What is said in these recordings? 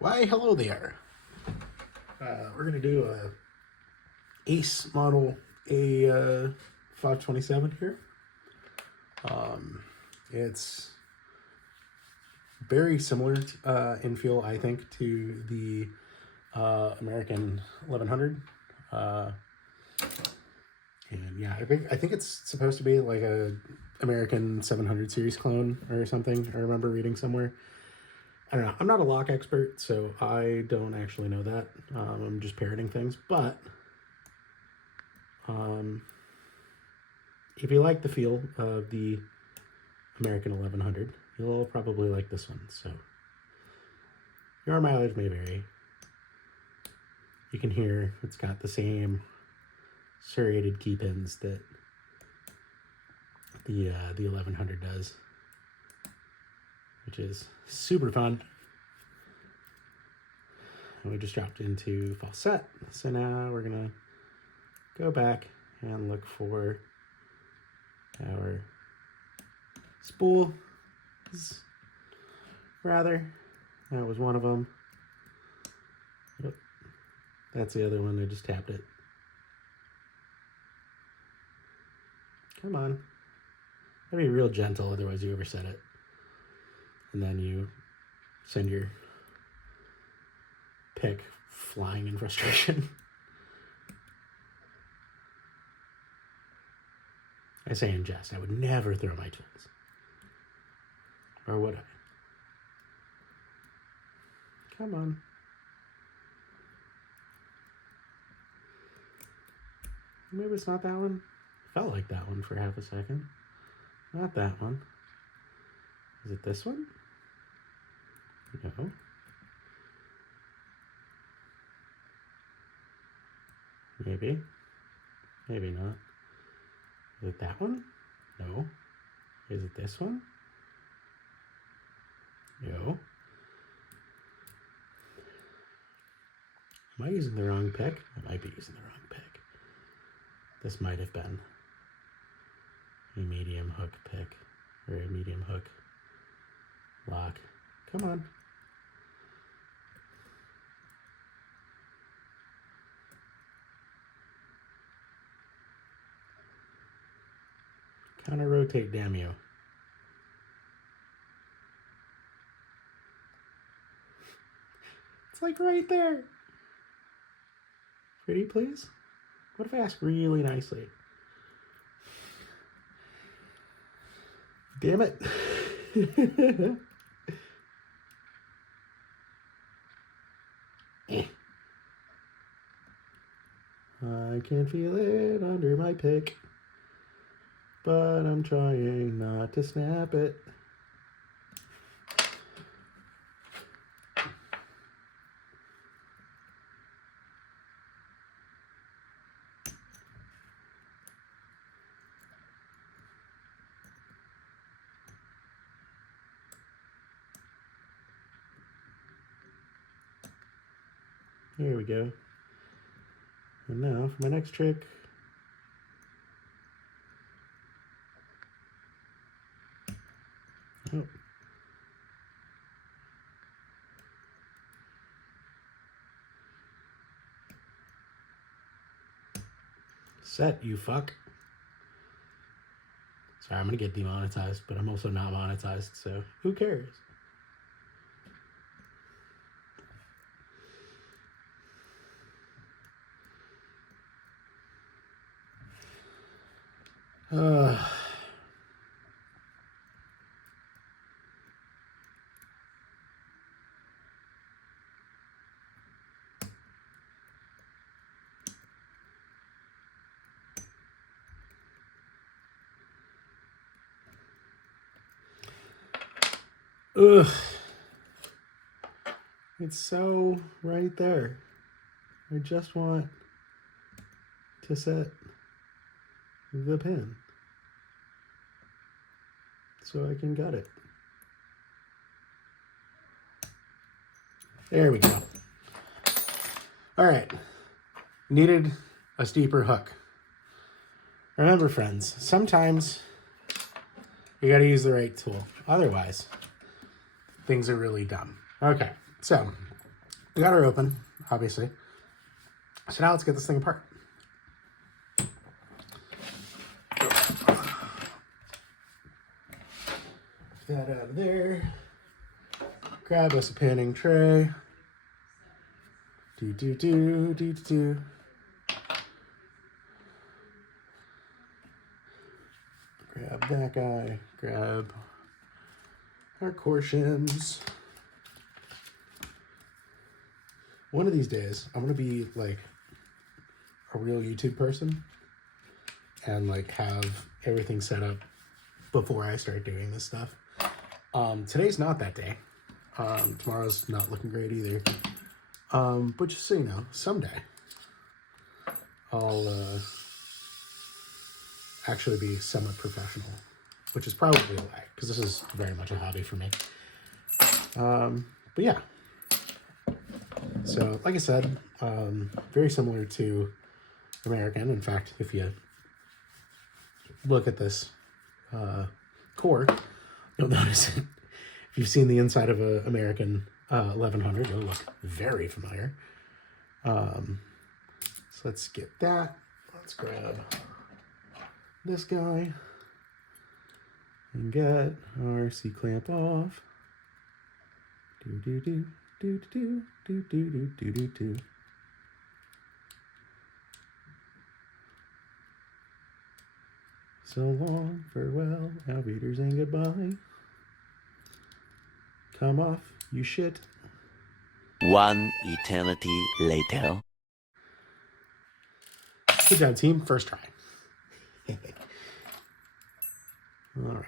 Why, hello there. We're going to do a Ace model A527 here. It's very similar in feel, I think, to the American 1100. And yeah, I think it's supposed to be like a American 700 series clone or something. I remember reading somewhere. I don't know. I'm not a lock expert, so I don't actually know that. I'm just parroting things. But if you like the feel of the American 1100, you'll probably like this one. So your mileage may vary. You can hear it's got the same serrated key pins that the 1100 does, which is super fun. And we just dropped into falset. So now we're gonna go back and look for our spool. Rather, that was one of them. Yep. That's the other one. I just tapped it. Come on. Gotta be real gentle, otherwise you overset it. And then you send your pick flying in frustration. I say in jest, I would never throw my tools. Or would I? Come on. Maybe it's not that one. Felt like that one for half a second. Not that one. Is it this one? No. Maybe. Maybe not. Is it that one? No. Is it this one? No. Am I using the wrong pick? I might be using the wrong pick. This might have been a medium hook pick, or a medium hook lock. Come on. Counter rotate, damn you. It's like right there. Pretty, please? What if I ask really nicely? Damn it. I can feel it under my pick, but I'm trying not to snap it. Here we go. And now for my next trick. Oh. Set, you fuck. Sorry, I'm gonna get demonetized, but I'm also not monetized, so who cares? Ugh. It's so right there. I just want to set the pin so I can gut it. There we go. All right. Needed a steeper hook. Remember, friends, sometimes you got to use the right tool. Otherwise, things are really dumb. Okay, so We got her open, obviously. So now let's get this thing apart. Get that out of there. Grab us a panning tray. Do. Grab that guy. Grab our core shims. One of these days, I'm going to be like a real YouTube person and like have everything set up before I start doing this stuff. Today's not that day. Tomorrow's not looking great either. But just so you know, someday I'll actually be somewhat professional, which is probably a lie because this is very much a hobby for me. But yeah. So, like I said, very similar to American. In fact, if you look at this core, you'll notice it. If you've seen the inside of an American 1100, it'll look very familiar. So let's get that. Let's grab this guy and get our C-clamp off. Do. So long, farewell, alligators and goodbye. Come off, you shit. One eternity later. Good job, team. First try. All right.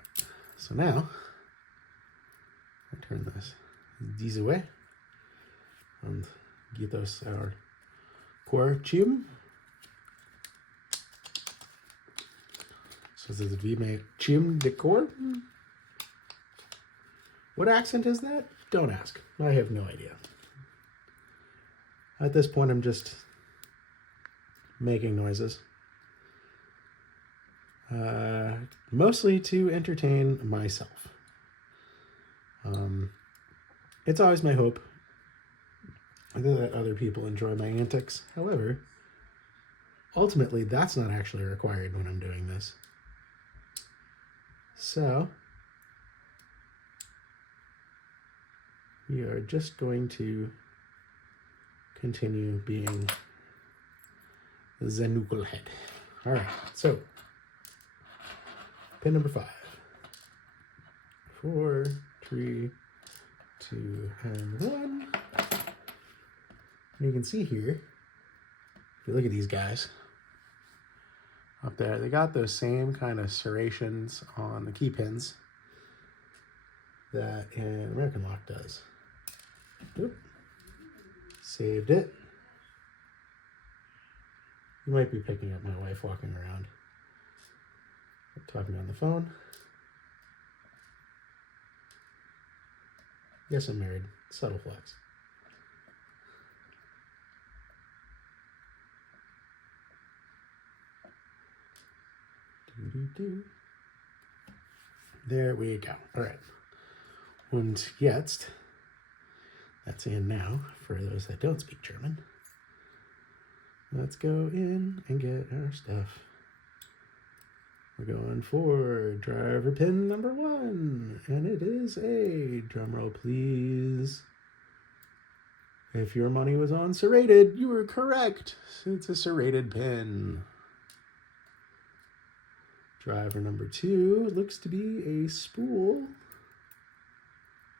So now, I turn these away and get us our core chim. So this is V-make chim de core. What accent is that? Don't ask. I have no idea. At this point, I'm just making noises. Mostly to entertain myself. It's always my hope that other people enjoy my antics. However, ultimately, that's not actually required when I'm doing this. So, we are just going to continue being the knucklehead. All right, so pin number 5. 4, 3, 2, and 1. And you can see here, if you look at these guys up there, they got those same kind of serrations on the key pins that an American lock does. Oop. Saved it. You might be picking up my wife walking around, talking on the phone. Yes, I'm married. Subtle flex. There we go. All right. Und jetzt, that's in now for those that don't speak German. Let's go in and get our stuff. We're going for driver pin number 1, and it is a, drumroll please. If your money was on serrated, you were correct. It's a serrated pin. Driver number 2 looks to be a spool.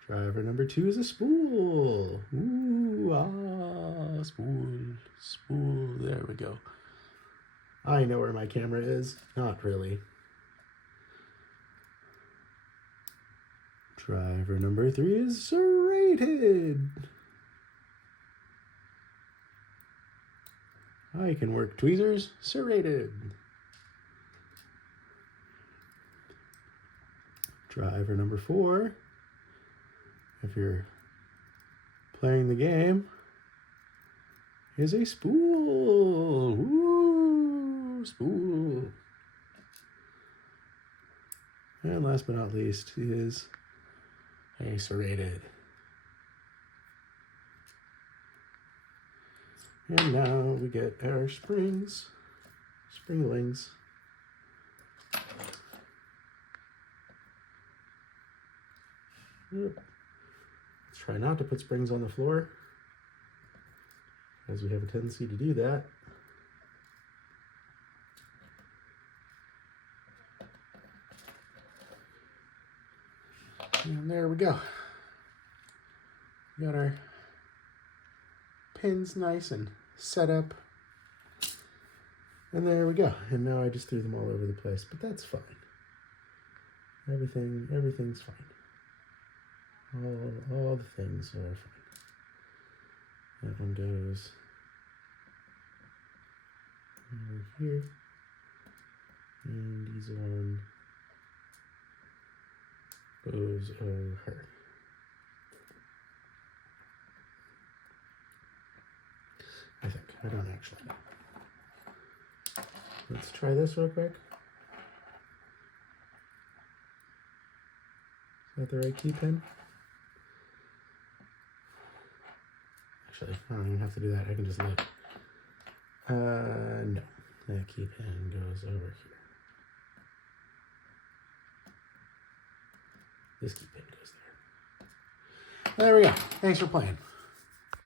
Driver number 2 is a spool. Ooh, ah, spool. There we go. I know where my camera is. Not really. Driver number 3 is serrated. I can work tweezers. Serrated. Driver number 4, if you're playing the game, is a spool. Ooh, spool. And last but not least is a serrated. And now we get our springlings. Let's try not to put springs on the floor, as we have a tendency to do that. And there we go. We got our pins nice and set up. And there we go. And now I just threw them all over the place, but that's fine. Everything's fine. All the things are fine. That one goes over here. And these one goes over. I think. I don't actually know. Let's try this real quick. Is that the right key pin? Actually, I don't even have to do that. I can just look. No. That key pin goes over here. This key pin goes there. There we go. Thanks for playing.